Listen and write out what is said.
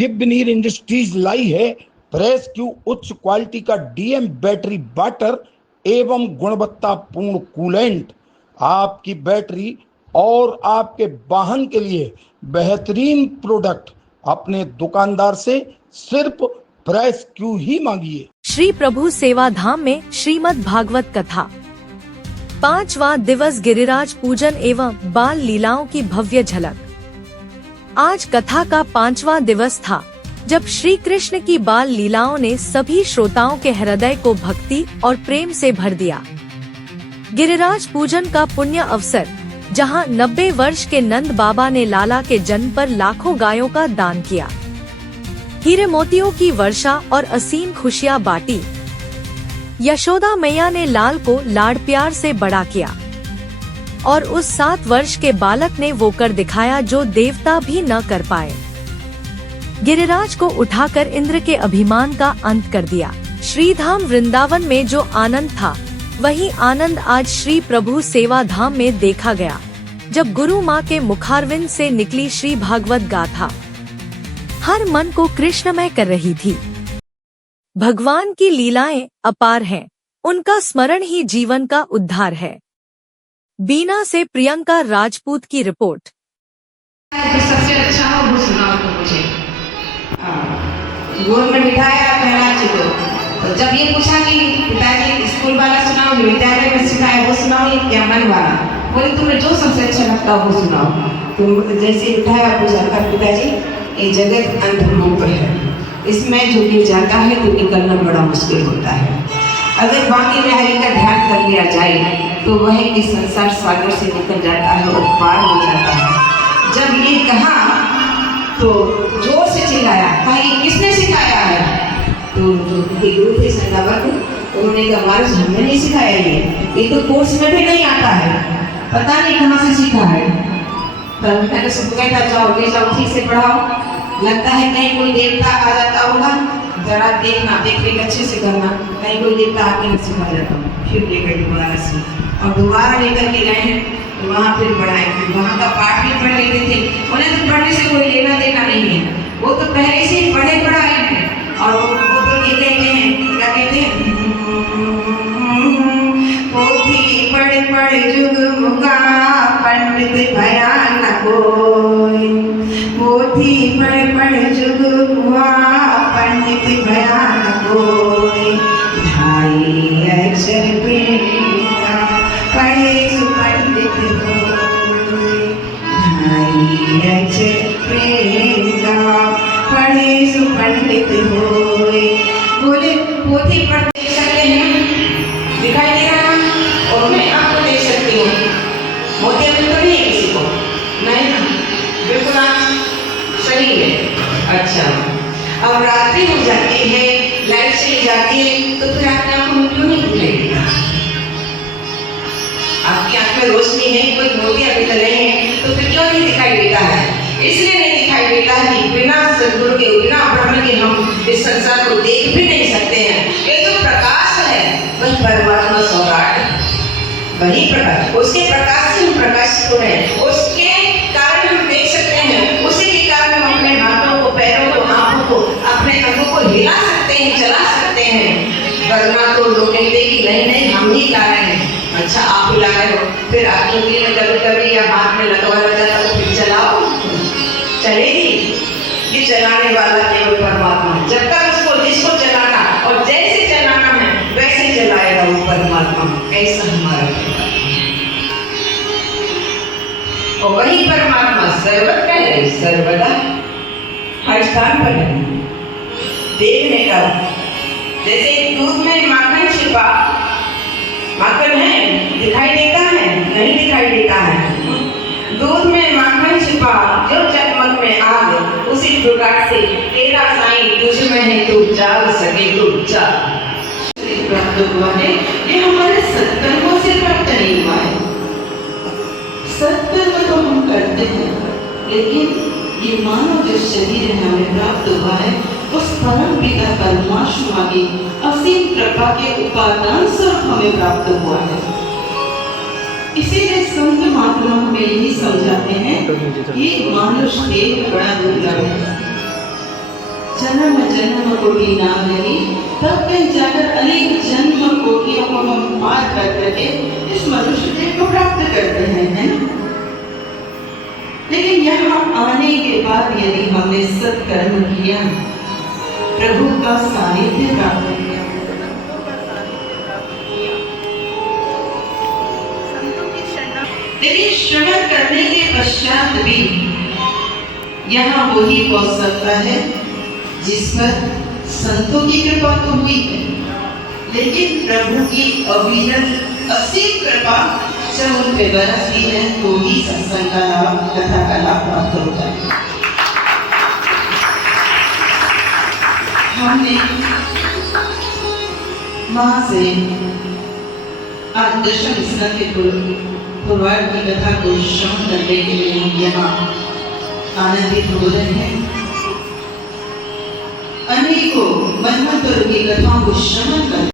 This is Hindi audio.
दिव्यनीर इंडस्ट्रीज लाई है प्रेस क्यू उच्च क्वालिटी का डीएम बैटरी वाटर एवं गुणवत्तापूर्ण कूलेंट। आपकी बैटरी और आपके वाहन के लिए बेहतरीन प्रोडक्ट अपने दुकानदार से सिर्फ प्रेस क्यू ही मांगिए। श्री प्रभु सेवा धाम में श्रीमद् भागवत कथा 5वां दिवस गिरिराज पूजन एवं बाल लीलाओं की भव्य झलक। आज कथा का 5वां दिवस था, जब श्री कृष्ण की बाल लीलाओं ने सभी श्रोताओं के हृदय को भक्ति और प्रेम से भर दिया। गिरिराज पूजन का पुण्य अवसर, जहां 90 वर्ष के नंद बाबा ने लाला के जन्म पर लाखों गायों का दान किया, हीरे मोतियों की वर्षा और असीम खुशियां बांटी। यशोदा मैया ने लाल को लाड़ प्यार से बड़ा किया और उस 7 वर्ष के बालक ने वो कर दिखाया जो देवता भी न कर पाए। गिरिराज को उठाकर इंद्र के अभिमान का अंत कर दिया। श्रीधाम वृंदावन में जो आनंद था, वही आनंद आज श्री प्रभु सेवा धाम में देखा गया, जब गुरु माँ के मुखारविंद से निकली श्री भागवत गाथा हर मन को कृष्णमय कर रही थी। भगवान की लीलाएं अपार हैं, उनका स्मरण ही जीवन का उद्धार है। बीना से प्रियंका राजपूत की रिपोर्ट। सबसे अच्छा हो वो सुनाओ तो मुझे। गोद में बिठाया महाराज जी को, तो जब ये पूछा कि पिताजी स्कूल वाला सुनाओ, विद्यालय में सिखाया वो सुनाओ, ये क्या मन वाला, बोले तुम्हें जो सबसे अच्छा लगता हो वो सुनाओ। तुम जैसे बिठाया पूछा कर पिताजी, ये जगत अंधरूप है, इसमें जो गिर जाता है तो निकलना बड़ा मुश्किल होता है। अगर बाकी में हरि का ध्यान कर लिया जाए तो वह इस संसार सागर से निकल जाता है और पार हो जाता है। जब ये कहा तो जोर से चिल्लाया, कहा ये किसने सिखाया है? तो गुरु थे संगावर, उन्होंने कहा महाराज हमने नहीं सिखाया, ये तो कोर्स में भी नहीं आता है, पता नहीं कहाँ से सीखा है। तब मैंने सबको कहता जाओ ले जाओ ठीक से पढ़ाओ, लगता है कहीं कोई देवता आ जाता होगा, जरा देखना, देखने के अच्छे से करना, कहीं कोई देवता आके नहीं सिखा जाता। फिर लेकर दोबारा से और दोबारा लेकर के गए तो वहाँ फिर पढ़ाए, वहाँ का पाठ भी पढ़ लेते थे। उन्हें तो पढ़ने से कोई लेना देना नहीं है, वो तो पहले से ही पढ़े पढ़ाए हैं। और वो तो ये कहते हैं, क्या कहते हैं, पोथी पढ़ पढ़ जुग मुका पंडित भयान कोई, पोथी पढ़ पढ़ जुग मुका पंडित भयान कोई, ढाई अक्षर प्रेमा पढ़े सुपंडित होय, ढाई अक्षर प्रेमा पढ़े सुपंडित होय। बोले पोथी पढ़ देख सकते हैं, दिखाई दे रहा है, और मैं आपको देख सकती हूँ, मोती अभी तो नहीं है किसी को, नहीं ना, बिल्कुल आप सही है। अच्छा, अब रात्रि हो जाती है, लाइट चली जाती है, तो फिर आपकी आंखों में क्यों नहीं दिखाई देता? आपकी आंख में रोशनी है, कोई मोती अभी तक नहीं है, तो फिर क्यों नहीं दिखाई देता है? इसलिए नहीं दिखाई देता है कि बिना सद्गुरु के, बिना ब्रह्म के हम इस संसार को देख भी नहीं सकते हैं। ये जो प्रकाश है वही परमात्मा सौराट, वही प्रकाश, उसके प्रकाश से हम प्रकाशित हो रहे हैं, उसके कारण हम देख सकते हैं, उसी के कारण हम अपने हाथों को, पैरों को, आंखों को, अपने अंगों को हिला सकते हैं, चला सकते हैं। वरना तो लोग कहते कि नहीं नहीं हम ही ला रहे हैं। अच्छा आप हिला रहे हो, फिर आपकी उंगली में कभी कभी या हाथ में लकवा लग जाता है, तो फिर चलाओ, चलेगी? ये चलाने वाला केवल परमात्मा है। जब तक उसको, जिसको चलाना और जैसे चलाना है वैसे चलाएगा वो परमात्मा। ऐसा हमारा और वही परमात्मा सर्वत्र है, सर्वदा हर स्थान पर है। देखने का जैसे दूध में माखन छिपा, माखन है दिखाई देता है? नहीं दिखाई देता है। दूध में माखन छिपा, जो चकमक में आग, उसी प्रकार से तेरा साईं तुझ में है, तू जाग सके तो जाग। प्राप्त हुआ है, ये हमारे सत्कर्मों से प्राप्त नहीं हुआ है। सत्कर्म तो हम करते हैं, लेकिन ये मानव जो शरीर है हमें प्राप्त हुआ है, उस परम पिता परमात्मा की असीम कृपा के उपादान स्वरूप हमें प्राप्त हुआ है। इसीलिए संत महात्मा हमें यही समझाते हैं कि मानुष देह बड़ा दुर्लभ है। जन्म जन्म कोटि नाम नहीं, तब कहीं जाकर अनेक जन्म कोटियों को हम पार कर करके इस मनुष्य देह को प्राप्त करते हैं, है ना? लेकिन यहाँ आने के बाद यदि हमने सत्कर्म किया, प्रभु का सानिध्य प्राप्त किया, लेकिन श्रवण करने के पश्चात भी यहाँ वही पहुंच सकता है जिस पर संतों की कृपा तो हुई है, लेकिन प्रभु की अविरल असीम कृपा जब उन पे बरसती है तो ही सत्संग का लाभ, कथा का लाभ प्राप्त होता है। हमने वहां से आज दशम स्कंद के पुरवार की कथा को श्रवण करने के लिए हम यहाँ आनंदित हो रहे हैं। अनेकों मनमंत्र की कथाओं को श्रवण कर